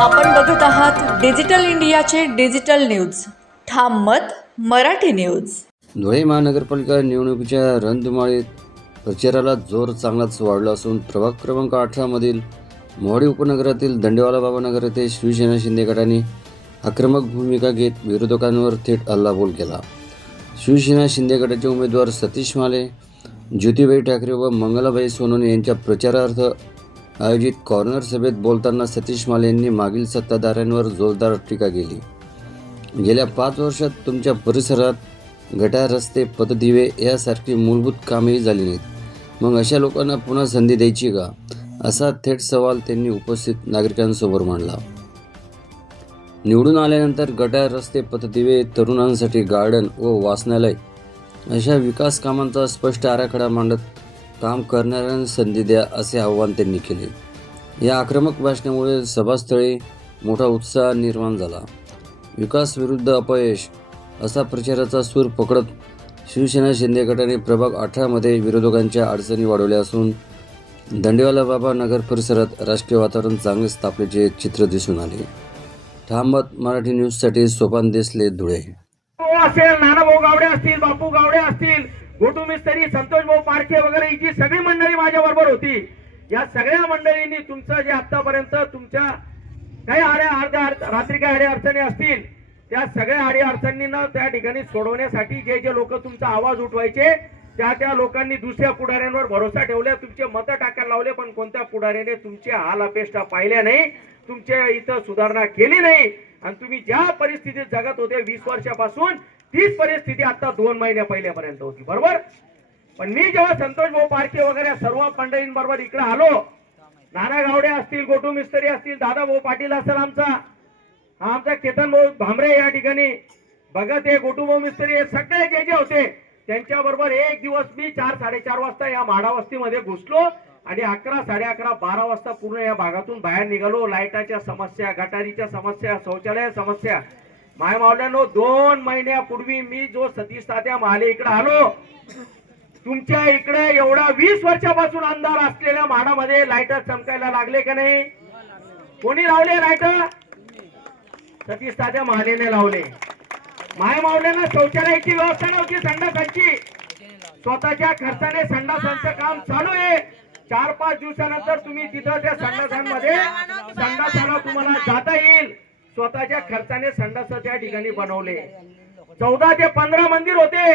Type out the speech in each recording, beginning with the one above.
आपण बघत आहात डिजिटल इंडियाचे डिजिटल न्यूज. ठाम मत मराठी न्यूज. धुळे महानगरपालिका निवडणुकीच्या रणधुमाळीत प्रचाराला जोर चांगलाच वाढला असून प्रभाग क्रमांक अठरामधील मोहाडी उपनगरातील दंडेवाला बाबा नगर येथे शिवसेना शिंदे गटाने आक्रमक भूमिका घेत विरोधकांवर थेट हल्लाबोल केला. शिवसेना शिंदे गटाचे उमेदवार सतीश माले ज्योतिबाई ठाकरे व मंगलाबाई सोनवणे यांच्या प्रचारार्थ आयोजित कॉर्नर सभेत बोलताना सतीश माले यांनी मागील सत्ताधाऱ्यांवर जोरदार टीका केली. गेल्या पाच वर्षात तुमच्या परिसरात गटार रस्ते पथदिवे यासारखी मूलभूत कामेही झाली नाहीत. मग अशा लोकांना पुन्हा संधी द्यायची का? असा थेट सवाल त्यांनी उपस्थित नागरिकांसमोर मांडला. निवडून आल्यानंतर गटार रस्ते पथदिवे तरुणांसाठी गार्डन व वाचनालय अशा विकास कामांचा स्पष्ट आराखडा मांडत काम करणाऱ्यांना संधी द्या असे आवाहन त्यांनी केले. या आक्रमक भाषणामुळे सभास्थळी मोठा उत्साह निर्माण झाला. विकास विरुद्ध अपयश असा प्रचाराचा सूर पकडत शिवसेना शिंदे गटाने प्रभाग अठरामध्ये विरोधकांच्या अडचणी वाढवल्या असून दंडेवाला बाबा नगर परिसरात राजकीय वातावरण चांगले स्थापल्याचे चित्र दिसून आले. ठामत मराठी न्यूजसाठी सोपान देसले धुळे. असेल नानाभाऊ गावडे असतील बापू गावडे असतील गोटू मिस्त्री संतोष भाऊ पारखे वगैरे ही जी सगळी मंडळी माझ्या बरोबर होती या सगळ्या मंडळींनी तुमचं जे आतापर्यंत तुमच्या काही आड्या अर्ध्या रात्री काही आड्या अडचणी असतील त्या सगळ्या आड्या अडचणींना त्या ठिकाणी सोडवण्यासाठी जे जे लोक तुमचा आवाज उठवायचे त्या त्या लोकांनी दुसऱ्या पुढाऱ्यांवर भरोसा ठेवल्या तुमचे मतं टाकायला लावले पण कोणत्या पुढाऱ्याने तुमचे हाल अपेष्टा पाहिल्या नाही तुमच्या इथं सुधारणा केली नाही आणि तुम्ही ज्या परिस्थितीत जगत होते वीस वर्षापासून तीच परिस्थिती आता दोन महिन्या पहिल्यापर्यंत होती बरोबर? पण मी जेव्हा संतोष भाऊ पारखे वगैरे सर्व मंडळींबरोबर इकडे आलो नाना गावडे असतील गोटू मिस्त्री असतील दादा भाऊ पाटील असेल आमचा हा आमचा केतन भाऊ भांबरे या ठिकाणी भगत हे गोटू भाऊ मिस्त्री हे सगळे जे जे होते त्यांच्या बरोबर एक दिवस मी चार साडेचार वाजता या म्हाडा वस्तीमध्ये घुसलो आणि अकरा साडे अकरा बारा वाजता पूर्ण या भागातून बाहेर निघालो. लाईटाच्या समस्या गटारीच्या समस्या शौचालय समस्या माय मावल्यानो दोन महिन्यापूर्वी मी जो सतीश तात्या महाले इकडे आलो तुमच्या इकडे एवढा वीस वर्षापासून अंधार असलेल्या म्हाडामध्ये लाइट चमकायला लागले का नाही? कोणी लावले लाइट सतीश तात्या महालेने लावले. माय मावल्यानं शौचालयाची व्यवस्था नव्हती संडासांची. स्वतःच्या खर्चाने संडासांचं काम चालू आहे. चार पाच दिवसानंतर तुम्ही तिथं त्या संडासांमध्ये संडासाला तुम्हाला जाता येईल. स्वतःच्या खर्चाने संडास त्या ठिकाणी बनवले. चौदा ते पंधरा मंदिर होते.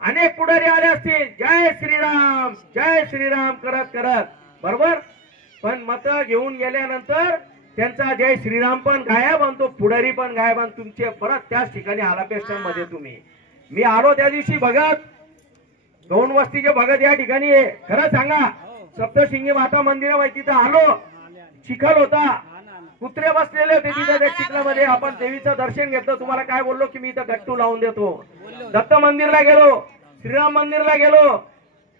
अनेक पुढारी आले असतील. जय श्रीराम जय श्रीराम करत करत. बरोबर? पण मत घेऊन गेल्यानंतर त्यांचा जय श्रीराम पण गायब आणि तो पुढारी पण गायब आणि तुमचे परत त्याच ठिकाणी आलापेशनमध्ये तुम्ही. मी आलो त्या दिवशी भगत. दोन वस्तीचे भगत या ठिकाणी आहे. खरं सांगा सप्तशिंगी माता मंदिर माहिती तिथं आलो. चिखल होता. कुत्रे बसलेले होते तिथं चिखलामध्ये आपण देवीचं दर्शन घेतलं. तुम्हाला काय बोललो की मी इथं गट्टू लावून देतो. दत्त मंदिरला गेलो. श्रीराम मंदिरला गेलो.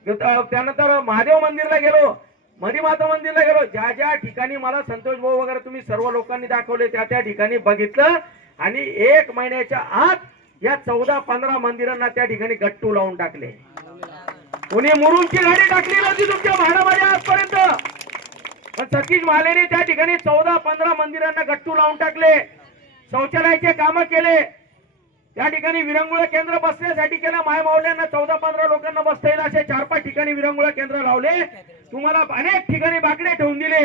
त्यानंतर महादेव मंदिरला गेलो. मणिमाता मंदिरला गेलो. ज्या ज्या ठिकाणी मला संतोष भाऊ वगैरे तुम्ही सर्व लोकांनी दाखवले त्या त्या ठिकाणी बघितलं. आणि एक महिन्याच्या आत या चौदा पंधरा मंदिरांना त्या ठिकाणी गट्टू लावून टाकले. कोणी मुरुमची गाडी टाकली नव्हती तुमच्या भाडामध्ये आजपर्यंत? पण सतीश मालेने त्या ठिकाणी चौदा पंधरा मंदिरांना गट्टू लावून टाकले. शौचालयाचे काम केले. त्या ठिकाणी विरंगुळा केंद्र बसण्यासाठी केलं. मायमावल्यांना चौदा पंधरा लोकांना बसता येईल असे चार पाच ठिकाणी विरंगुळा केंद्र लावले. तुम्हाला अनेक ठिकाणी बाकडे ठेवून दिले.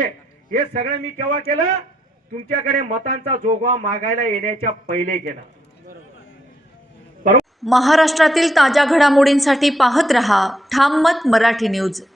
हे सगळं मी केव्हा केलं? तुमच्याकडे मतांचा जोगवा मागायला येण्याच्या पहिले केला. महाराष्ट्रातील ताज्या घडामोडींसाठी पाहत रहा. ठाम मत मराठी न्यूज.